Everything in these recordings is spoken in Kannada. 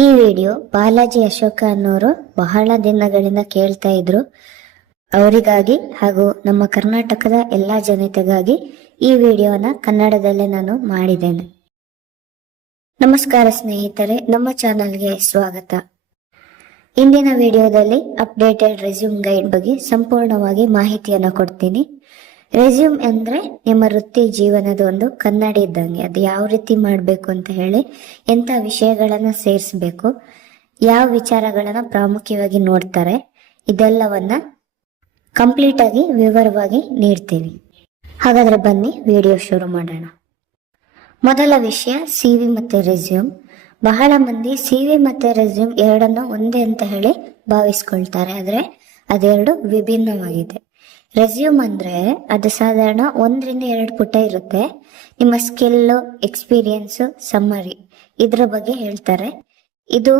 ಈ ವಿಡಿಯೋ ಬಾಲಾಜಿ ಅಶೋಕ ಅನ್ನೋರು ಬಹಳ ದಿನಗಳಿಂದ ಕೇಳ್ತಾ ಇದ್ರು. ಅವರಿಗಾಗಿ ಹಾಗೂ ನಮ್ಮ ಕರ್ನಾಟಕದ ಎಲ್ಲಾ ಜನತೆಗಾಗಿ ಈ ವಿಡಿಯೋನ ಕನ್ನಡದಲ್ಲೇ ನಾನು ಮಾಡಿದ್ದೇನೆ. ನಮಸ್ಕಾರ ಸ್ನೇಹಿತರೆ, ನಮ್ಮ ಚಾನಲ್ಗೆ ಸ್ವಾಗತ. ಇಂದಿನ ವಿಡಿಯೋದಲ್ಲಿ ಅಪ್ಡೇಟೆಡ್ ರೆಸ್ಯೂಮ್ ಗೈಡ್ ಬಗ್ಗೆ ಸಂಪೂರ್ಣವಾಗಿ ಮಾಹಿತಿಯನ್ನು ಕೊಡ್ತೀನಿ. ರೆಸ್ಯೂಮ್ ಅಂದ್ರೆ ನಿಮ್ಮ ವೃತ್ತಿ ಜೀವನದ ಒಂದು ಕನ್ನಡಿ ಇದ್ದಂಗೆ. ಅದು ಯಾವ ರೀತಿ ಮಾಡಬೇಕು ಅಂತ ಹೇಳಿ, ಎಂಥ ವಿಷಯಗಳನ್ನ ಸೇರಿಸಬೇಕು, ಯಾವ ವಿಚಾರಗಳನ್ನ ಪ್ರಾಮುಖ್ಯವಾಗಿ ನೋಡ್ತಾರೆ, ಇದೆಲ್ಲವನ್ನ ಕಂಪ್ಲೀಟ್ ಆಗಿ ವಿವರವಾಗಿ ನೀಡ್ತೀನಿ. ಹಾಗಾದ್ರೆ ಬನ್ನಿ ವಿಡಿಯೋ ಶುರು ಮಾಡೋಣ. ಮೊದಲ ವಿಷಯ CV ಮತ್ತೆ ರೆಸ್ಯೂಮ್. ಬಹಳ ಮಂದಿ CV ಮತ್ತೆ ರೆಸ್ಯೂಮ್ ಎರಡನ್ನು ಒಂದೇ ಅಂತ ಹೇಳಿ ಭಾವಿಸ್ಕೊಳ್ತಾರೆ, ಆದ್ರೆ ಅದೆರಡು ವಿಭಿನ್ನವಾಗಿದೆ. ರೆಸ್ಯೂಮ್ ಅಂದ್ರೆ ಅದು ಸಾಧಾರಣ 1-2 ಪುಟ ಇರುತ್ತೆ. ನಿಮ್ಮ ಸ್ಕಿಲ್, ಎಕ್ಸ್ಪೀರಿಯನ್ಸ್, ಸಮ್ಮರಿ ಇದ್ರ ಬಗ್ಗೆ ಹೇಳ್ತಾರೆ. ಇದು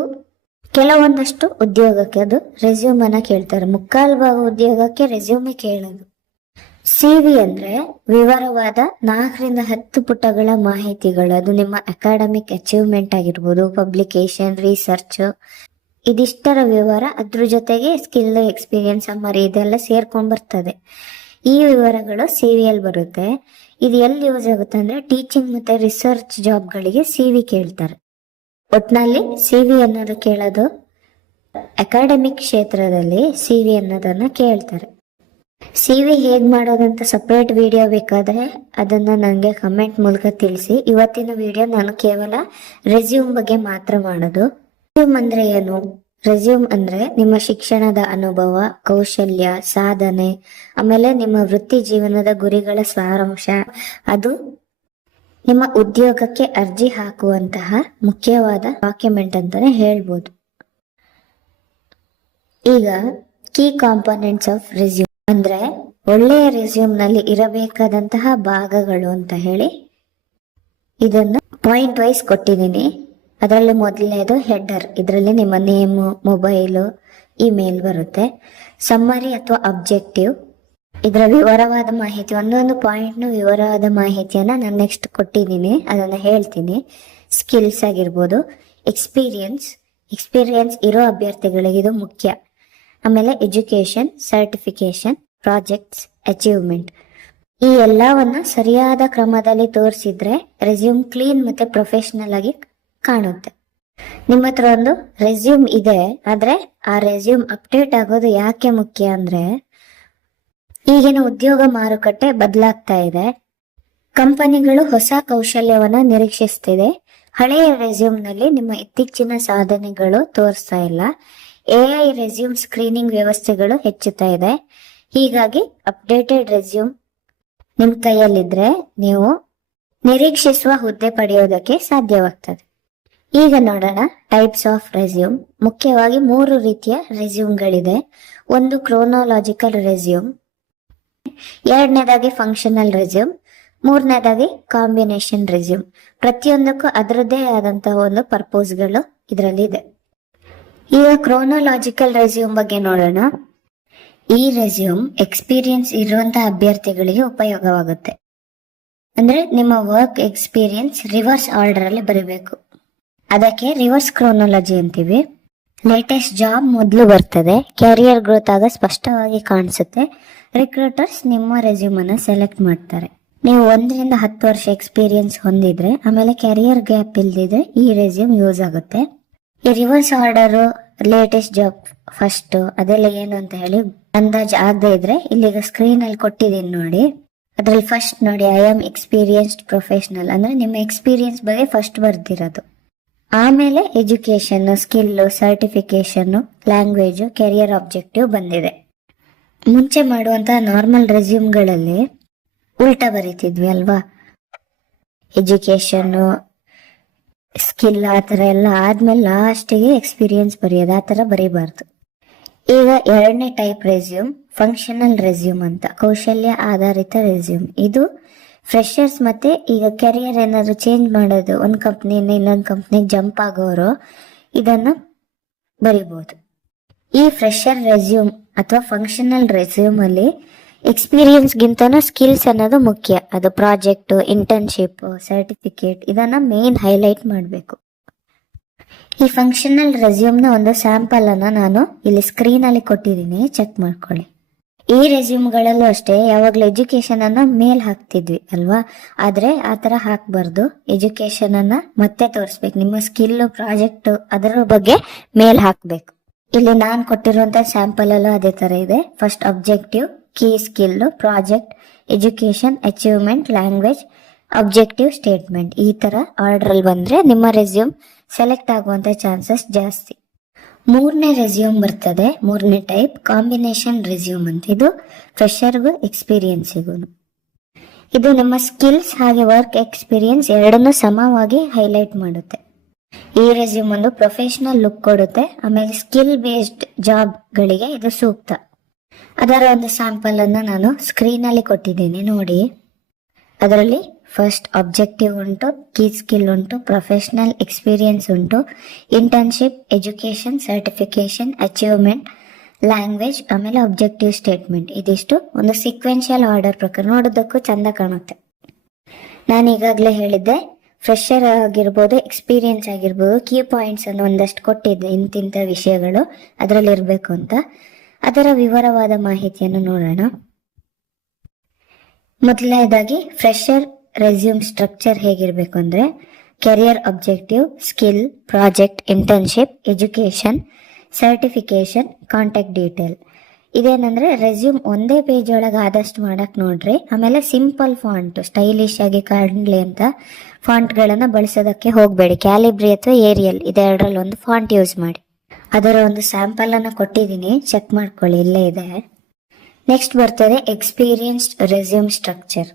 ಕೆಲವೊಂದಷ್ಟು ಉದ್ಯೋಗಕ್ಕೆ ಅದು ರೆಸ್ಯೂಮ್ ಅನ್ನ ಕೇಳ್ತಾರೆ. ಮುಕ್ಕಾಲು ಭಾಗ ಉದ್ಯೋಗಕ್ಕೆ ರೆಸ್ಯೂಮೇ ಕೇಳೋದು. CV ಅಂದ್ರೆ ವಿವರವಾದ 4-10 ಪುಟಗಳ ಮಾಹಿತಿಗಳು. ಅದು ನಿಮ್ಮ ಅಕಾಡೆಮಿಕ್ ಅಚೀವ್ಮೆಂಟ್ ಆಗಿರ್ಬೋದು, ಪಬ್ಲಿಕೇಶನ್, ರಿಸರ್ಚ್, ಇದಿಷ್ಟರ ವಿವರ. ಅದ್ರ ಜೊತೆಗೆ ಸ್ಕಿಲ್, ಎಕ್ಸ್ಪೀರಿಯನ್ಸ್, ಸಮ್ಮರಿ ಇದೆಲ್ಲ ಸೇರ್ಕೊಂಡ್ ಬರ್ತದೆ. ಈ ವಿವರಗಳು CV ಬರುತ್ತೆ. ಇದು ಎಲ್ಲಿ ಯೂಸ್ ಆಗುತ್ತೆ ಅಂದ್ರೆ ಟೀಚಿಂಗ್ ಮತ್ತೆ ರಿಸರ್ಚ್ ಜಾಬ್ಗಳಿಗೆ CV ಕೇಳ್ತಾರೆ. ಒಟ್ನಲ್ಲಿ CV ಅನ್ನೋದು ಕೇಳೋದು ಅಕಾಡೆಮಿಕ್ ಕ್ಷೇತ್ರದಲ್ಲಿ CV ಅನ್ನೋದನ್ನ ಕೇಳ್ತಾರೆ. CV ಹೇಗ್ ಮಾಡೋದಂತ ಸಪರೇಟ್ ವಿಡಿಯೋ ಬೇಕಾದ್ರೆ ಅದನ್ನ ನನಗೆ ಕಮೆಂಟ್ ಮೂಲಕ ತಿಳಿಸಿ. ಇವತ್ತಿನ ವಿಡಿಯೋ ನಾನು ಕೇವಲ ರೆಸ್ಯೂಮ್ ಬಗ್ಗೆ ಮಾತ್ರ ಮಾಡೋದು. ರೆಸ್ಯೂಮ್ ಅಂದ್ರೆ ಏನು? ರೆಸ್ಯೂಮ್ ಅಂದ್ರೆ ನಿಮ್ಮ ಶಿಕ್ಷಣದ ಅನುಭವ, ಕೌಶಲ್ಯ, ಸಾಧನೆ, ಆಮೇಲೆ ನಿಮ್ಮ ವೃತ್ತಿ ಜೀವನದ ಗುರಿಗಳ ಸಾರಾಂಶ. ಅದು ನಿಮ್ಮ ಉದ್ಯೋಗಕ್ಕೆ ಅರ್ಜಿ ಹಾಕುವಂತಹ ಮುಖ್ಯವಾದ ಡಾಕ್ಯುಮೆಂಟ್ ಅಂತಾನೆ ಹೇಳ್ಬೋದು. ಈಗ ಕೀ ಕಾಂಪೋನೆಂಟ್ಸ್ ಆಫ್ ರೆಸ್ಯೂಮ್ ಅಂದ್ರೆ ಒಳ್ಳೆಯ ರೆಸ್ಯೂಮ್ ನಲ್ಲಿ ಇರಬೇಕಾದಂತಹ ಭಾಗಗಳು ಅಂತ ಹೇಳಿ ಇದನ್ನ ಪಾಯಿಂಟ್ ವೈಸ್ ಕೊಟ್ಟಿದ್ದೀನಿ. ಅದರಲ್ಲಿ ಮೊದಲನೇದು ಹೆಡರ್. ಇದರಲ್ಲಿ ನಿಮ್ಮ ನೇಮು, ಮೊಬೈಲು, ಇಮೇಲ್ ಬರುತ್ತೆ. ಸಮ್ಮರಿ ಅಥವಾ ಅಬ್ಜೆಕ್ಟಿವ್, ಇದರ ವಿವರವಾದ ಮಾಹಿತಿ, ಒಂದೊಂದು ಪಾಯಿಂಟ್ನ ವಿವರವಾದ ಮಾಹಿತಿಯನ್ನ ನಾನು ನೆಕ್ಸ್ಟ್ ಕೊಟ್ಟಿದ್ದೀನಿ, ಅದನ್ನ ಹೇಳ್ತೀನಿ. ಸ್ಕಿಲ್ಸ್ ಆಗಿರ್ಬೋದು, ಎಕ್ಸ್ಪೀರಿಯನ್ಸ್ ಇರೋ ಅಭ್ಯರ್ಥಿಗಳಿಗೆ ಇದು ಮುಖ್ಯ. ಆಮೇಲೆ ಎಜುಕೇಶನ್, ಸರ್ಟಿಫಿಕೇಶನ್, ಪ್ರಾಜೆಕ್ಟ್ಸ್, ಅಚೀವ್ಮೆಂಟ್, ಈ ಎಲ್ಲವನ್ನ ಸರಿಯಾದ ಕ್ರಮದಲ್ಲಿ ತೋರಿಸಿದ್ರೆ ರೆಸ್ಯೂಮ್ ಕ್ಲೀನ್ ಮತ್ತೆ ಪ್ರೊಫೆಷನಲ್ ಆಗಿ ಕಾಣುತ್ತೆ. ನಿಮ್ಮ ಹತ್ರ ಒಂದು ರೆಸ್ಯೂಮ್ ಇದೆ, ಆದ್ರೆ ಆ ರೆಸ್ಯೂಮ್ ಅಪ್ಡೇಟ್ ಆಗೋದು ಯಾಕೆ ಮುಖ್ಯ ಅಂದ್ರೆ ಈಗಿನ ಉದ್ಯೋಗ ಮಾರುಕಟ್ಟೆ ಬದಲಾಗ್ತಾ ಇದೆ. ಕಂಪನಿಗಳು ಹೊಸ ಕೌಶಲ್ಯವನ್ನ ನಿರೀಕ್ಷಿಸ್ತಿದೆ. ಹಳೆಯ ರೆಸ್ಯೂಮ್ ನಲ್ಲಿ ನಿಮ್ಮ ಇತ್ತೀಚಿನ ಸಾಧನೆಗಳು ತೋರಿಸ್ತಾ ಇಲ್ಲ. AI ರೆಸ್ಯೂಮ್ ಸ್ಕ್ರೀನಿಂಗ್ ವ್ಯವಸ್ಥೆಗಳು ಹೆಚ್ಚುತ್ತಾ ಇದೆ. ಹೀಗಾಗಿ ಅಪ್ಡೇಟೆಡ್ ರೆಸ್ಯೂಮ್ ನಿಮ್ ಕೈಯಲ್ಲಿದ್ರೆ ನೀವು ನಿರೀಕ್ಷಿಸುವ ಹುದ್ದೆ ಪಡೆಯೋದಕ್ಕೆ ಸಾಧ್ಯವಾಗ್ತದೆ. ಈಗ ನೋಡೋಣ ಟೈಪ್ಸ್ ಆಫ್ ರೆಸ್ಯೂಮ್. ಮುಖ್ಯವಾಗಿ 3 ರೀತಿಯ ರೆಸ್ಯೂಮ್ಗಳಿದೆ. ಒಂದು ಕ್ರೋನೋಲಾಜಿಕಲ್ ರೆಸ್ಯೂಮ್, ಎರಡನೇದಾಗಿ ಫಂಕ್ಷನಲ್ ರೆಸ್ಯೂಮ್, ಮೂರನೇದಾಗಿ ಕಾಂಬಿನೇಷನ್ ರೆಸ್ಯೂಮ್. ಪ್ರತಿಯೊಂದಕ್ಕೂ ಅದರದ್ದೇ ಆದಂತಹ ಒಂದು ಪರ್ಪೋಸ್ಗಳು ಇದರಲ್ಲಿ ಇದೆ. ಈಗ ಕ್ರೋನೋಲಾಜಿಕಲ್ ರೆಸ್ಯೂಮ್ ಬಗ್ಗೆ ನೋಡೋಣ. ಈ ರೆಸ್ಯೂಮ್ ಎಕ್ಸ್ಪೀರಿಯನ್ಸ್ ಇರುವಂತಹ ಅಭ್ಯರ್ಥಿಗಳಿಗೆ ಉಪಯೋಗವಾಗುತ್ತೆ. ಅಂದ್ರೆ ನಿಮ್ಮ ವರ್ಕ್ ಎಕ್ಸ್ಪೀರಿಯನ್ಸ್ ರಿವರ್ಸ್ ಆರ್ಡರ್ ಅಲ್ಲಿ ಬರಬೇಕು. ಅದಕ್ಕೆ ರಿವರ್ಸ್ ಕ್ರೋನಾಲಜಿ ಅಂತೀವಿ. ಲೇಟೆಸ್ಟ್ ಜಾಬ್ ಮೊದಲು ಬರ್ತದೆ, ಕ್ಯಾರಿಯರ್ ಗ್ರೋತ್ ಆಗ ಸ್ಪಷ್ಟವಾಗಿ ಕಾಣಿಸುತ್ತೆ. ರಿಕ್ರೂಟರ್ಸ್ ನಿಮ್ಮ ರೆಸ್ಯೂಮ್ ಅನ್ನ ಸೆಲೆಕ್ಟ್ ಮಾಡ್ತಾರೆ. ನೀವು 1-10 ವರ್ಷ ಎಕ್ಸ್ಪೀರಿಯನ್ಸ್ ಹೊಂದಿದ್ರೆ, ಆಮೇಲೆ ಕ್ಯಾರಿಯರ್ ಗ್ಯಾಪ್ ಇಲ್ದಿದ್ರೆ ಈ ರೆಸ್ಯೂಮ್ ಯೂಸ್ ಆಗುತ್ತೆ. ಈ reverse order, latest job first, ಅದೆಲ್ಲ ಏನು ಅಂತ ಹೇಳಿ ಅಂದಾಜ್ ಆಗದೆ ಇದ್ರೆ ಇಲ್ಲಿಗ ಸ್ಕ್ರೀನ್ ಅಲ್ಲಿ ಕೊಟ್ಟಿದ್ದೀನಿ ನೋಡಿ. ಅದ್ರಲ್ಲಿ ಫಸ್ಟ್ ನೋಡಿ, ಐ ಆಮ್ ಎಕ್ಸ್ಪೀರಿಯನ್ಸ್ಡ್ ಪ್ರೊಫೆಷನಲ್ ಅಂದ್ರೆ ನಿಮ್ಮ ಎಕ್ಸ್ಪೀರಿಯನ್ಸ್ ಬಗ್ಗೆ ಫಸ್ಟ್ ಬರ್ದಿರೋದು. ಆಮೇಲೆ education, skill, certification, language, career objective ಬಂದಿದೆ. ಮುಂಚೆ ಮಾಡುವಂತಹ ನಾರ್ಮಲ್ ರೆಸ್ಯೂಮ್ಗಳಲ್ಲಿ ಉಲ್ಟಾ ಬರೀತಿದ್ವಿ ಅಲ್ವಾ? ಎಜುಕೇಶನ್, ಸ್ಕಿಲ್ ಆ ಥರ ಎಲ್ಲ ಆದ್ಮೇಲೆ ಲಾಸ್ಟಿಗೆ ಎಕ್ಸ್ಪೀರಿಯನ್ಸ್ ಬರೆಯೋದು, ಆ ಥರ ಬರೀಬಾರ್ದು. ಈಗ ಎರಡನೇ ಟೈಪ್ ರೆಸ್ಯೂಮ್ ಫಂಕ್ಷನಲ್ ರೆಸ್ಯೂಮ್ ಅಂತ, ಕೌಶಲ್ಯ ಆಧಾರಿತ ರೆಸ್ಯೂಮ್. ಇದು ಫ್ರೆಶರ್ಸ್ ಮತ್ತೆ ಈಗ ಕೆರಿಯರ್ ಏನಾದ್ರು ಚೇಂಜ್ ಮಾಡೋದು, ಒಂದು ಕಂಪ್ನಿಯಿಂದ ಇನ್ನೊಂದು ಕಂಪ್ನಿಗೆ ಜಂಪ್ ಆಗೋರು ಇದನ್ನ ಬರಿಬಹುದು. ಈ ಫ್ರೆಶರ್ ರೆಸ್ಯೂಮ್ ಅಥವಾ ಫಂಕ್ಷನಲ್ ರೆಸ್ಯೂಮ್ ಅಲ್ಲಿ ಎಕ್ಸ್ಪೀರಿಯನ್ಸ್ ಗಿಂತನೂ ಸ್ಕಿಲ್ಸ್ ಅನ್ನೋದು ಮುಖ್ಯ. ಅದು ಪ್ರಾಜೆಕ್ಟ್, ಇಂಟರ್ನ್ಶಿಪ್, ಸರ್ಟಿಫಿಕೇಟ್ ಇದನ್ನ ಮೇನ್ ಹೈಲೈಟ್ ಮಾಡಬೇಕು. ಈ ಫಂಕ್ಷನಲ್ ರೆಸ್ಯೂಮ್ನ ಒಂದು ಸ್ಯಾಂಪಲ್ ಅನ್ನ ನಾನು ಇಲ್ಲಿ ಸ್ಕ್ರೀನ್ ಅಲ್ಲಿ ಕೊಟ್ಟಿದ್ದೀನಿ, ಚೆಕ್ ಮಾಡ್ಕೊಳ್ಳಿ. ಈ ರೆಸ್ಯೂಮ್ಗಳಲ್ಲೂ ಅಷ್ಟೇ ಯಾವಾಗಲೂ ಎಜುಕೇಶನ್ ಅನ್ನ ಮೇಲ್ ಹಾಕ್ತಿದ್ವಿ ಅಲ್ವಾ, ಆದ್ರೆ ಆ ತರ ಹಾಕ್ಬಾರ್ದು. ಎಜುಕೇಶನ್ ಅನ್ನ ಮತ್ತೆ ತೋರಿಸ್ಬೇಕು, ನಿಮ್ಮ ಸ್ಕಿಲ್ ಪ್ರಾಜೆಕ್ಟ್ ಅದರ ಬಗ್ಗೆ ಮೇಲ್ ಹಾಕ್ಬೇಕು. ಇಲ್ಲಿ ನಾನು ಕೊಟ್ಟಿರುವಂತ ಸ್ಯಾಂಪಲ್ ಅಲ್ಲೂ ಅದೇ ತರ ಇದೆ. First objective, key skill, project, education, achievement, language, objective, statement. ಈ ತರ ಆರ್ಡರ್ ಅಲ್ಲಿ ಬಂದ್ರೆ ನಿಮ್ಮ ರೆಸ್ಯೂಮ್ ಸೆಲೆಕ್ಟ್ ಆಗುವಂತ ಚಾನ್ಸಸ್ ಜಾಸ್ತಿ. ಮೂರನೇ ರೆಸ್ಯೂಮ್ ಬರ್ತದೆ, ಮೂರನೇ ಟೈಪ್ ಕಾಂಬಿನೇಷನ್ ರೆಸ್ಯೂಮ್ ಅಂತ. ಇದು ಫ್ರೆಶರ್ಗೂ ಎಕ್ಸ್ಪೀರಿಯನ್ಸಿಗೂ. ಇದು ನಿಮ್ಮ ಸ್ಕಿಲ್ಸ್ ಹಾಗೆ ವರ್ಕ್ ಎಕ್ಸ್ಪೀರಿಯನ್ಸ್ ಎರಡನ್ನೂ ಸಮವಾಗಿ ಹೈಲೈಟ್ ಮಾಡುತ್ತೆ. ಈ ರೆಸ್ಯೂಮ್ ಒಂದು ಪ್ರೊಫೆಷನಲ್ ಲುಕ್ ಕೊಡುತ್ತೆ. ಆಮೇಲೆ ಸ್ಕಿಲ್ ಬೇಸ್ಡ್ ಜಾಬ್ ಗಳಿಗೆ ಇದು ಸೂಕ್ತ. ಅದರ ಒಂದು ಸ್ಯಾಂಪಲ್ ಅನ್ನ ನಾನು ಸ್ಕ್ರೀನ್ ಅಲ್ಲಿ ಕೊಟ್ಟಿದ್ದೀನಿ ನೋಡಿ. ಅದರಲ್ಲಿ ಫಸ್ಟ್ ಅಬ್ಜೆಕ್ಟಿವ್ ಉಂಟು, ಕೀ ಸ್ಕಿಲ್ ಉಂಟು, ಪ್ರೊಫೆಷನಲ್ ಎಕ್ಸ್ಪೀರಿಯನ್ಸ್ ಉಂಟು, internship, education, certification, achievement, language, ಆಮೇಲೆ ಅಬ್ಜೆಕ್ಟಿವ್, ಸ್ಟೇಟ್ಮೆಂಟ್. ಇದಿಷ್ಟು ಒಂದು ಸೀಕ್ವೆನ್ಷಿಯಲ್ ಆರ್ಡರ್ ಪ್ರಕಾರ ನೋಡೋದಕ್ಕೂ ಚಂದ ಕಾಣುತ್ತೆ. ನಾನು ಈಗಾಗಲೇ ಹೇಳಿದ್ದೆ, ಫ್ರೆಶರ್ ಆಗಿರ್ಬೋದು, ಎಕ್ಸ್ಪೀರಿಯನ್ಸ್ ಆಗಿರ್ಬೋದು, ಕೀ ಪಾಯಿಂಟ್ಸ್ ಅನ್ನು ಒಂದಷ್ಟು ಕೊಟ್ಟಿದ್ದೆ, ಇಂತಿಂಥ ವಿಷಯಗಳು ಅದರಲ್ಲಿ ಇರಬೇಕು ಅಂತ. ಅದರ ವಿವರವಾದ ಮಾಹಿತಿಯನ್ನು ನೋಡೋಣ. ಮೊದಲನೇದಾಗಿ ಫ್ರೆಶರ್ ರೆಸ್ಯೂಮ್ ಸ್ಟ್ರಕ್ಚರ್ ಹೇಗಿರಬೇಕು ಅಂದ್ರೆ, career objective, skill, project, internship, education, certification, contact detail. ಇದೇನಂದ್ರೆ ರೆಸ್ಯೂಮ್ ಒಂದೇ ಪೇಜ್ ಒಳಗೆ ಆದಷ್ಟು ಮಾಡಕ್ ನೋಡ್ರಿ. ಆಮೇಲೆ ಸಿಂಪಲ್ ಫಾಂಟ್, ಸ್ಟೈಲಿಶ್ ಆಗಿ ಕಾಣಲಿ ಅಂತ ಫಾಂಟ್ ಗಳನ್ನ ಬಳಸೋದಕ್ಕೆ ಹೋಗ್ಬೇಡಿ. ಕ್ಯಾಲಿಬ್ರಿ ಅಥವಾ ಏರಿಯಲ್ ಇದೆರಡರಲ್ಲಿ ಒಂದು ಫಾಂಟ್ ಯೂಸ್ ಮಾಡಿ. ಅದರ ಒಂದು ಸ್ಯಾಂಪಲ್ ಅನ್ನ ಕೊಟ್ಟಿದ್ದೀನಿ, ಚೆಕ್ ಮಾಡ್ಕೊಳ್ಳಿ, ಇಲ್ಲೇ ಇದೆ. ನೆಕ್ಸ್ಟ್ ಬರ್ತದೆ ಎಕ್ಸ್ಪೀರಿಯನ್ಸ್ಡ್ ರೆಸ್ಯೂಮ್ ಸ್ಟ್ರಕ್ಚರ್.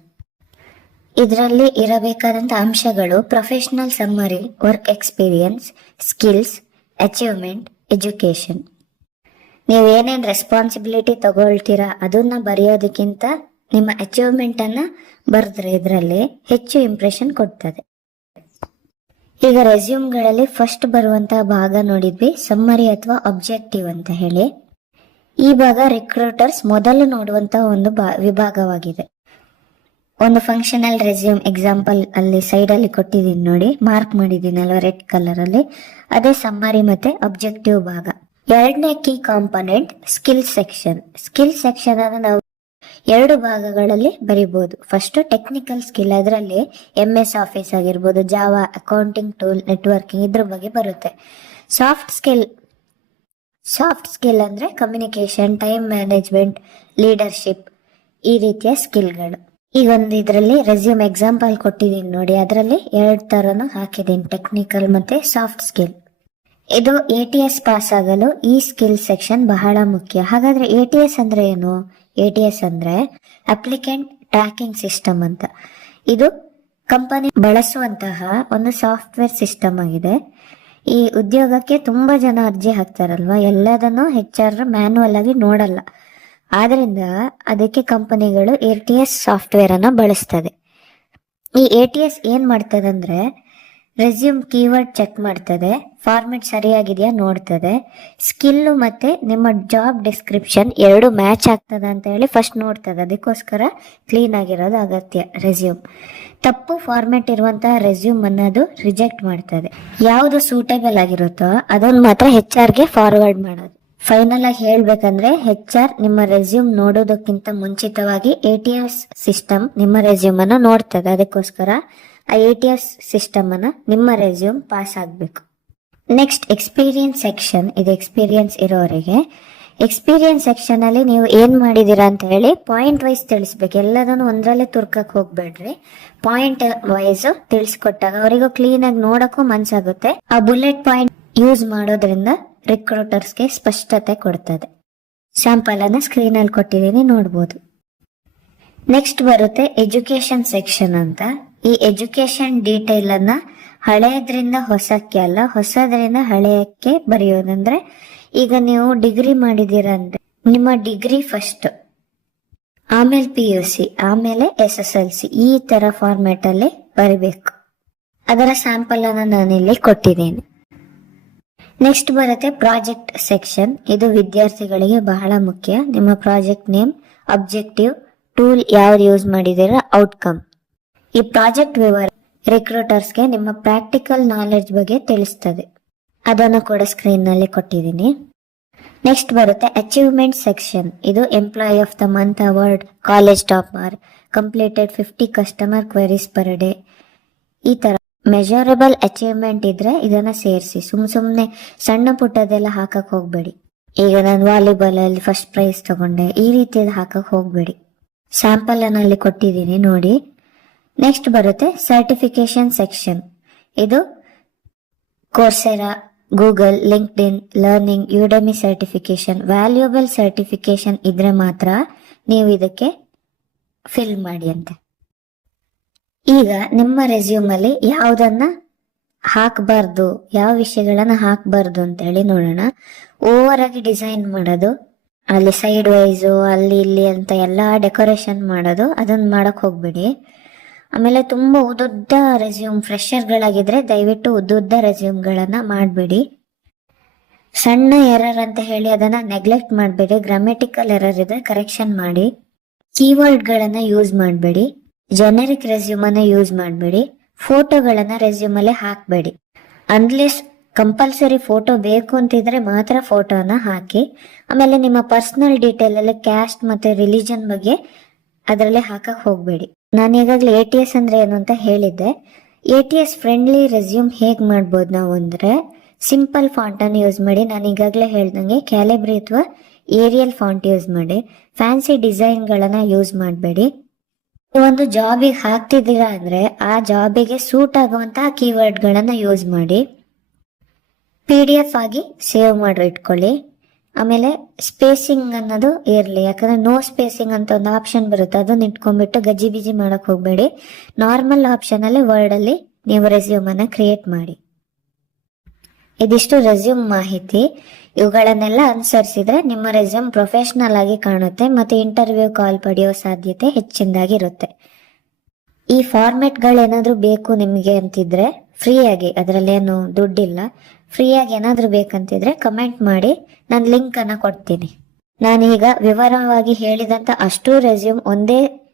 ಇದರಲ್ಲಿ ಇರಬೇಕಾದಂತ ಅಂಶಗಳು professional summary, work experience, skills, achievement, education. ನೀವು ಏನೇನು ರೆಸ್ಪಾನ್ಸಿಬಿಲಿಟಿ ತಗೊಳ್ತೀರಾ ಅದನ್ನ ಬರೆಯೋದಕ್ಕಿಂತ ನಿಮ್ಮ ಅಚೀವ್ಮೆಂಟ್ ಅನ್ನ ಬರೆದ್ರೆ ಇದರಲ್ಲಿ ಹೆಚ್ಚು ಇಂಪ್ರೆಷನ್ ಕೊಡ್ತದೆ. ಈಗ ರೆಸ್ಯೂಮ್ಗಳಲ್ಲಿ ಫಸ್ಟ್ ಬರುವಂತಹ ಭಾಗ ನೋಡಿದ್ವಿ, ಸಮ್ಮರಿ ಅಥವಾ ಅಬ್ಜೆಕ್ಟಿವ್ ಅಂತ ಹೇಳಿ. ಈ ಭಾಗ ರಿಕ್ರೂಟರ್ಸ್ ಮೊದಲು ನೋಡುವಂತಹ ಒಂದು ವಿಭಾಗವಾಗಿದೆ. ಒಂದು ಫಂಕ್ಷನಲ್ ರೆಸ್ಯೂಮ್ ಎಕ್ಸಾಂಪಲ್ ಅಲ್ಲಿ ಸೈಡ್ ಅಲ್ಲಿ ಕೊಟ್ಟಿದ್ದೀನಿ ನೋಡಿ, ಮಾರ್ಕ್ ಮಾಡಿದ್ದೀನಲ್ವ ರೆಡ್ ಕಲರ್ ಅಲ್ಲಿ, ಅದೇ ಸಮ್ಮರಿ ಮತ್ತೆ ಅಬ್ಜೆಕ್ಟಿವ್ ಭಾಗ. ಎರಡನೇ key component skill section. Skill section ಅನ್ನು ನಾವು ಎರಡು ಭಾಗಗಳಲ್ಲಿ ಬರಿಬಹುದು. ಫಸ್ಟ್ ಟೆಕ್ನಿಕಲ್ ಸ್ಕಿಲ್, ಅದರಲ್ಲಿ MS ಆಫೀಸ್ ಆಗಿರ್ಬೋದು, ಜಾವಾ, ಅಕೌಂಟಿಂಗ್ ಟೂಲ್, ನೆಟ್ವರ್ಕಿಂಗ್ ಇದ್ರ ಬಗ್ಗೆ ಬರುತ್ತೆ. ಸಾಫ್ಟ್ ಸ್ಕಿಲ್ ಅಂದ್ರೆ ಕಮ್ಯುನಿಕೇಶನ್, ಟೈಮ್ ಮ್ಯಾನೇಜ್ಮೆಂಟ್, ಲೀಡರ್ಶಿಪ್, ಈ ರೀತಿಯ ಸ್ಕಿಲ್ಗಳು. ಈಗ ಒಂದು ಇದರಲ್ಲಿ ರೆಸ್ಯೂಮ್ ಎಕ್ಸಾಂಪಲ್ ಕೊಟ್ಟಿದ್ದೀನಿ ನೋಡಿ, ಅದರಲ್ಲಿ ಎರಡು ತರನು ಹಾಕಿದ್ದೀನಿ, ಟೆಕ್ನಿಕಲ್ ಮತ್ತೆ ಸಾಫ್ಟ್ ಸ್ಕಿಲ್. ಇದು ATS ಪಾಸ್ ಆಗಲು ಈ ಸ್ಕಿಲ್ ಸೆಕ್ಷನ್ ಬಹಳ ಮುಖ್ಯ. ಹಾಗಾದ್ರೆ ATS ಅಂದ್ರೆ ಏನು? ATS ಅಂದ್ರೆ ಅಪ್ಲಿಕೆಂಟ್ ಟ್ರ್ಯಾಕಿಂಗ್ ಸಿಸ್ಟಮ್ ಅಂತ. ಇದು ಕಂಪನಿ ಬಳಸುವಂತಹ ಒಂದು ಸಾಫ್ಟ್ವೇರ್ ಸಿಸ್ಟಮ್ ಆಗಿದೆ. ಈ ಉದ್ಯೋಗಕ್ಕೆ ತುಂಬಾ ಜನ ಅರ್ಜಿ ಹಾಕ್ತಾರಲ್ವಾ, ಎಲ್ಲದನ್ನು HR ಮ್ಯಾನುವಲ್ ಆಗಿ ನೋಡಲ್ಲ. ಆದ್ರಿಂದ ಅದಕ್ಕೆ ಕಂಪನಿಗಳು ATS ಸಾಫ್ಟ್ವೇರ್ ಅನ್ನ ಬಳಸ್ತದೆ. ಈ ATS ಏನ್ ಮಾಡ್ತದೆ ಅಂದ್ರೆ, ರೆಸ್ಯೂಮ್ ಕೀವರ್ಡ್ ಚೆಕ್ ಮಾಡ್ತದೆ, ಫಾರ್ಮೆಟ್ ಸರಿಯಾಗಿದೆಯಾ ನೋಡ್ತದೆ, ಸ್ಕಿಲ್ ಮತ್ತೆ ನಿಮ್ಮ ಜಾಬ್ ಡಿಸ್ಕ್ರಿಪ್ಷನ್ ಎರಡು ಮ್ಯಾಚ್ ಆಗ್ತದ ಅಂತ ಹೇಳಿ ಫಸ್ಟ್ ನೋಡ್ತದೆ. ಅದಕ್ಕೋಸ್ಕರ ಕ್ಲೀನ್ ಆಗಿರೋದು ಅಗತ್ಯ ರೆಸ್ಯೂಮ್. ತಪ್ಪು ಫಾರ್ಮೆಟ್ ಇರುವಂತಹ ರೆಸ್ಯೂಮ್ ಅನ್ನೋದು ರಿಜೆಕ್ಟ್ ಮಾಡ್ತದೆ. ಯಾವುದು ಸೂಟೇಬಲ್ ಆಗಿರುತ್ತೋ ಅದನ್ನ ಮಾತ್ರ HR ಫಾರ್ವರ್ಡ್ ಮಾಡೋದು. ಫೈನಲ್ ಆಗಿ ಹೇಳ್ಬೇಕಂದ್ರೆ, HR ನಿಮ್ಮ ರೆಸ್ಯೂಮ್ ನೋಡೋದಕ್ಕಿಂತ ಮುಂಚಿತವಾಗಿ ATS ಸಿಸ್ಟಮ್ ನಿಮ್ಮ ರೆಸ್ಯೂಮ್ ಅನ್ನ ನೋಡ್ತದೆ. ಅದಕ್ಕೋಸ್ಕರ ಆ ATS ಸಿಸ್ಟಮ್ ಅನ್ನ ನಿಮ್ಮ ರೆಸ್ಯೂಮ್ ಪಾಸ್ ಆಗ್ಬೇಕು. Next experience section. ಇದು ಎಕ್ಸ್ಪೀರಿಯನ್ಸ್ ಇರೋರಿಗೆ. ಎಕ್ಸ್ಪೀರಿಯನ್ಸ್ ಸೆಕ್ಷನ್ ಅಲ್ಲಿ ನೀವು ಏನ್ ಮಾಡಿದೀರಾ ಅಂತ ಹೇಳಿ ಪಾಯಿಂಟ್ ವೈಸ್ ತಿಳಿಸ್ಬೇಕು. ಎಲ್ಲದನ್ನು ಒಂದ್ರಲ್ಲೇ ತುರ್ಕಕ್ ಹೋಗ್ಬೇಡ್ರಿ. ಪಾಯಿಂಟ್ ವೈಸ್ ತಿಳಿಸ್ಕೊಟ್ಟಾಗ ಅವರಿಗೂ ಕ್ಲೀನ್ ಆಗಿ ನೋಡಕ್ಕೂ ಮನ್ಸಾಗುತ್ತೆ. ಆ ಬುಲೆಟ್ ಪಾಯಿಂಟ್ ಯೂಸ್ ಮಾಡೋದ್ರಿಂದ ರಿಕ್ರೂಟರ್ಸ್ಗೆ ಸ್ಪಷ್ಟತೆ ಕೊಡ್ತದೆ. ಸ್ಯಾಂಪಲ್ ಅನ್ನ ಸ್ಕ್ರೀನ್ ಅಲ್ಲಿ ಕೊಟ್ಟಿದ್ದೀನಿ, ನೋಡ್ಬೋದು. ನೆಕ್ಸ್ಟ್ ಬರುತ್ತೆ ಎಜುಕೇಶನ್ ಸೆಕ್ಷನ್ ಅಂತ. ಈ ಎಜುಕೇಶನ್ ಡೀಟೇಲ್ ಅನ್ನ ಹಳೆಯದ್ರಿಂದ ಹೊಸಕ್ಕೆ ಅಲ್ಲ, ಹೊಸದ್ರಿಂದ ಹಳೆಯಕ್ಕೆ ಬರೆಯೋದಂದ್ರೆ, ಈಗ ನೀವು ಡಿಗ್ರಿ ಮಾಡಿದೀರ ಅಂದ್ರೆ ನಿಮ್ಮ ಡಿಗ್ರಿ ಫಸ್ಟ್, ಆಮೇಲೆ PUC, ಆಮೇಲೆ SSLC, ಈ ತರ ಫಾರ್ಮ್ಯಾಟ್ ಅಲ್ಲಿ ಬರಿಬೇಕು. ಅದರ ಸ್ಯಾಂಪಲ್ ಅನ್ನ ನಾನಿಲ್ಲಿ ಕೊಟ್ಟಿದ್ದೇನೆ. ನೆಕ್ಸ್ಟ್ ಬರುತ್ತೆ ಪ್ರಾಜೆಕ್ಟ್ ಸೆಕ್ಷನ್. ಇದು ವಿದ್ಯಾರ್ಥಿಗಳಿಗೆ ಬಹಳ ಮುಖ್ಯ. ನಿಮ್ಮ ಪ್ರಾಜೆಕ್ಟ್ ನೇಮ್, ಅಬ್ಜೆಕ್ಟಿವ್, ಟೂಲ್ ಯಾವ್ದು ಯೂಸ್ ಮಾಡಿದೀರಾ, ಔಟ್ಕಮ್. ಈ ಪ್ರಾಜೆಕ್ಟ್ ವಿವರ ರಿಕ್ರೂಟರ್ಸ್ಗೆ ನಿಮ್ಮ ಪ್ರಾಕ್ಟಿಕಲ್ ನಾಲೆಡ್ಜ್ ಬಗ್ಗೆ ತಿಳಿಸ್ತದೆ. ಅದನ್ನು ಕೂಡ ಸ್ಕ್ರೀನ್ ನಲ್ಲಿ ಕೊಟ್ಟಿದ್ದೀನಿ. ನೆಕ್ಸ್ಟ್ ಬರುತ್ತೆ ಅಚೀವ್ಮೆಂಟ್ ಸೆಕ್ಷನ್. ಇದು employee of the month award, college topper, completed 50 customer queries per day. ಈ ತರ ಮೆಜರಬಲ್ ಅಚೀವ್ಮೆಂಟ್ ಇದ್ರೆ ಇದನ್ನ ಸೇರಿಸಿ. ಸುಮ್ನೆ ಸಣ್ಣ ಪುಟ್ಟದೆಲ್ಲ ಹಾಕಕ್ ಹೋಗ್ಬೇಡಿ. ಈಗ ನಾನು ವಾಲಿಬಾಲ್ ಅಲ್ಲಿ ಫಸ್ಟ್ ಪ್ರೈಸ್ ತಗೊಂಡೆ, ಈ ರೀತಿಯಲ್ಲಿ ಹಾಕಕ್ ಹೋಗ್ಬೇಡಿ. ಸ್ಯಾಂಪಲ್ ಅಲ್ಲಿ ಕೊಟ್ಟಿದ್ದೀನಿ ನೋಡಿ. ನೆಕ್ಸ್ಟ್ ಬರುತ್ತೆ ಸರ್ಟಿಫಿಕೇಶನ್ ಸೆಕ್ಷನ್. ಇದು Coursera, Google, LinkedIn, learning, Udemy certification. Valuable certification ಇದ್ರೆ ಮಾತ್ರ ನೀವು ಇದಕ್ಕೆ ಫಿಲ್ ಮಾಡಿ ಅಂತೆ. ಈಗ ನಿಮ್ಮ ರೆಸ್ಯೂಮ್ ಅಲ್ಲಿ ಯಾವುದನ್ನ ಹಾಕಬಾರ್ದು, ಯಾವ ವಿಷಯಗಳನ್ನ ಹಾಕಬಾರ್ದು ಅಂತ ಹೇಳಿ ನೋಡೋಣ. ಓವರ್ ಆಗಿ ಡಿಸೈನ್ ಮಾಡೋದು, ಅಲ್ಲಿ ಸೈಡ್ ವೈಸು ಅಲ್ಲಿ ಇಲ್ಲಿ ಅಂತ ಎಲ್ಲಾ ಡೆಕೋರೇಷನ್ ಮಾಡೋದು, ಅದನ್ನ ಮಾಡಕ್ ಹೋಗ್ಬೇಡಿ. ಆಮೇಲೆ ತುಂಬಾ ಉದ್ದುದ್ದ ರೆಸ್ಯೂಮ್, ಫ್ರೆಶರ್ಗಳಾಗಿದ್ರೆ ದಯವಿಟ್ಟು ಉದ್ದುದ್ದ ರೆಸ್ಯೂಮ್ಗಳನ್ನ ಮಾಡಬೇಡಿ. ಸಣ್ಣ ಎರರ್ ಅಂತ ಹೇಳಿ ಅದನ್ನ ನೆಗ್ಲೆಕ್ಟ್ ಮಾಡಬೇಡಿ. ಗ್ರಾಮೆಟಿಕಲ್ ಎರರ್ ಇದ್ರೆ ಕರೆಕ್ಷನ್ ಮಾಡಿ. ಕೀವರ್ಡ್ಗಳನ್ನ ಯೂಸ್ ಮಾಡಬೇಡಿ. ಜೆನೆರಿಕ್ ರೆಸ್ಯೂಮ್ ಅನ್ನ ಯೂಸ್ ಮಾಡಬೇಡಿ. ಫೋಟೋಗಳನ್ನ ರೆಸ್ಯೂಮ್ ಅಲ್ಲಿ ಹಾಕಬೇಡಿ. ಅನ್ಲೆಸ್ ಕಂಪಲ್ಸರಿ ಫೋಟೋ ಬೇಕು ಅಂತಿದ್ರೆ ಮಾತ್ರ ಫೋಟೋನ ಹಾಕಿ. ಆಮೇಲೆ ನಿಮ್ಮ ಪರ್ಸನಲ್ ಡೀಟೇಲ್ ಅಲ್ಲಿ ಕ್ಯಾಸ್ಟ್ ಮತ್ತೆ ರಿಲಿಜನ್ ಬಗ್ಗೆ ಅದರಲ್ಲಿ ಹಾಕಕ್ ಹೋಗ್ಬೇಡಿ. ನಾನು ಈಗಾಗಲೇ ATS ಅಂದ್ರೆ ಏನು ಅಂತ ಹೇಳಿದ್ದೆ. ATS ಫ್ರೆಂಡ್ಲಿ ರೆಸ್ಯೂಮ್ ಹೇಗ್ ಮಾಡ್ಬೋದು ನಾವು ಅಂದ್ರೆ, ಸಿಂಪಲ್ ಫಾಂಟ್ ಅನ್ನು ಯೂಸ್ ಮಾಡಿ. ನಾನು ಈಗಾಗಲೇ ಹೇಳ್ದಂಗೆ ಕ್ಯಾಲಿಬ್ರಿ ಅಥವಾ ಏರಿಯಲ್ ಫಾಂಟ್ ಯೂಸ್ ಮಾಡಿ. ಫ್ಯಾನ್ಸಿ ಡಿಸೈನ್ ಗಳನ್ನ ಯೂಸ್ ಮಾಡಬೇಡಿ. ಒಂದು ಜಾಬಿಗೆ ಹಾಕ್ತಿದ್ದೀರಾ ಅಂದ್ರೆ ಆ ಜಾಬಿಗೆ ಸೂಟ್ ಆಗುವಂತಹ ಕೀವರ್ಡ್ ಗಳನ್ನ ಯೂಸ್ ಮಾಡಿ. PDF ಆಗಿ ಸೇವ್ ಮಾಡಿ ಇಟ್ಕೊಳ್ಳಿ. ಆಮೇಲೆ ಸ್ಪೇಸಿಂಗ್ ಅನ್ನೋದು ಇರಲಿ, ಯಾಕಂದ್ರೆ ನೋ ಸ್ಪೇಸಿಂಗ್ ಅಂತ ಒಂದು ಆಪ್ಷನ್ ಬರುತ್ತೆ, ಅದನ್ನ ಇಟ್ಕೊಂಡ್ಬಿಟ್ಟು ಗಜಿ ಬಿಜಿ ಮಾಡಕ್ ಹೋಗ್ಬೇಡಿ. ನಾರ್ಮಲ್ ಆಪ್ಷನ್ ಅಲ್ಲಿ ವರ್ಡ್ ಅಲ್ಲಿ ನೀವು ರೆಸ್ಯೂಮ್ ಅನ್ನ ಕ್ರಿಯೇಟ್ ಮಾಡಿ. ಇದಿಷ್ಟು ರೆಸ್ಯೂಮ್ ಮಾಹಿತಿ. ಇವುಗಳನ್ನೆಲ್ಲ ಅನುಸರಿಸಿದ್ರೆ ನಿಮ್ಮ ರೆಸ್ಯೂಮ್ ಪ್ರೊಫೆಷನಲ್ ಆಗಿ ಕಾಣುತ್ತೆ ಮತ್ತೆ ಇಂಟರ್ವ್ಯೂ ಕಾಲ್ ಪಡೆಯೋ ಸಾಧ್ಯತೆ ಹೆಚ್ಚಿನದಾಗಿರುತ್ತೆ. ಈ ಫಾರ್ಮೆಟ್ ಗಳೇನಾದ್ರೂ ಬೇಕು ನಿಮಗೆ ಅಂತಿದ್ರೆ ಫ್ರೀಯಾಗಿ, ಅದರಲ್ಲೇನು ದುಡ್ಡಿಲ್ಲ, ಫ್ರೀಯಾಗಿ ಏನಾದ್ರೂ ಬೇಕಂತಿದ್ರೆ ಕಮೆಂಟ್ ಮಾಡಿ, ನಾನು ಲಿಂಕ್ ಅನ್ನ ಕೊಡ್ತೀನಿ. ನಾನೀಗ ವಿವರವಾಗಿ ಹೇಳಿದಂತ ಅಷ್ಟು ರೆಸ್ಯೂಮ್ ಒಂದೇ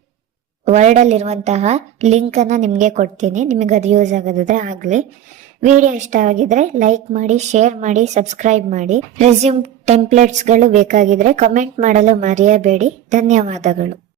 ವರ್ಡ್ ಅಲ್ಲಿರುವಂತಹ ಲಿಂಕ್ ಅನ್ನ ನಿಮ್ಗೆ ಕೊಡ್ತೀನಿ. ನಿಮಗೆ ಅದು ಯೂಸ್ ಆಗೋದಾದ್ರೆ ಆಗ್ಲಿ. ವಿಡಿಯೋ ಇಷ್ಟ ಆಗಿದ್ರೆ ಲೈಕ್ ಮಾಡಿ, ಶೇರ್ ಮಾಡಿ, ಸಬ್ಸ್ಕ್ರೈಬ್ ಮಾಡಿ. ರೆಸ್ಯೂಮ್ ಟೆಂಪ್ಲೇಟ್ಸ್ ಗಳು ಬೇಕಾಗಿದ್ರೆ ಕಮೆಂಟ್ ಮಾಡಲು ಮರೆಯಬೇಡಿ. ಧನ್ಯವಾದಗಳು.